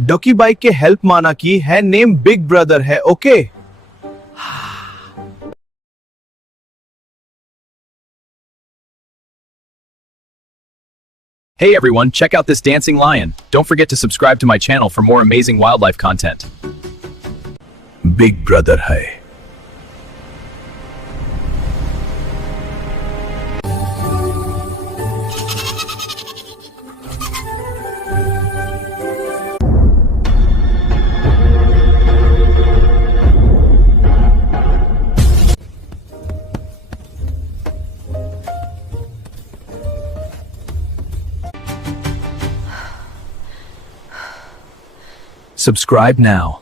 Dawki bike के help माना की है, नेम बिग ब्रदर है, okay. Hey everyone, check out this dancing lion. Don't forget to subscribe to my channel for more amazing wildlife content. Big brother है। Subscribe now.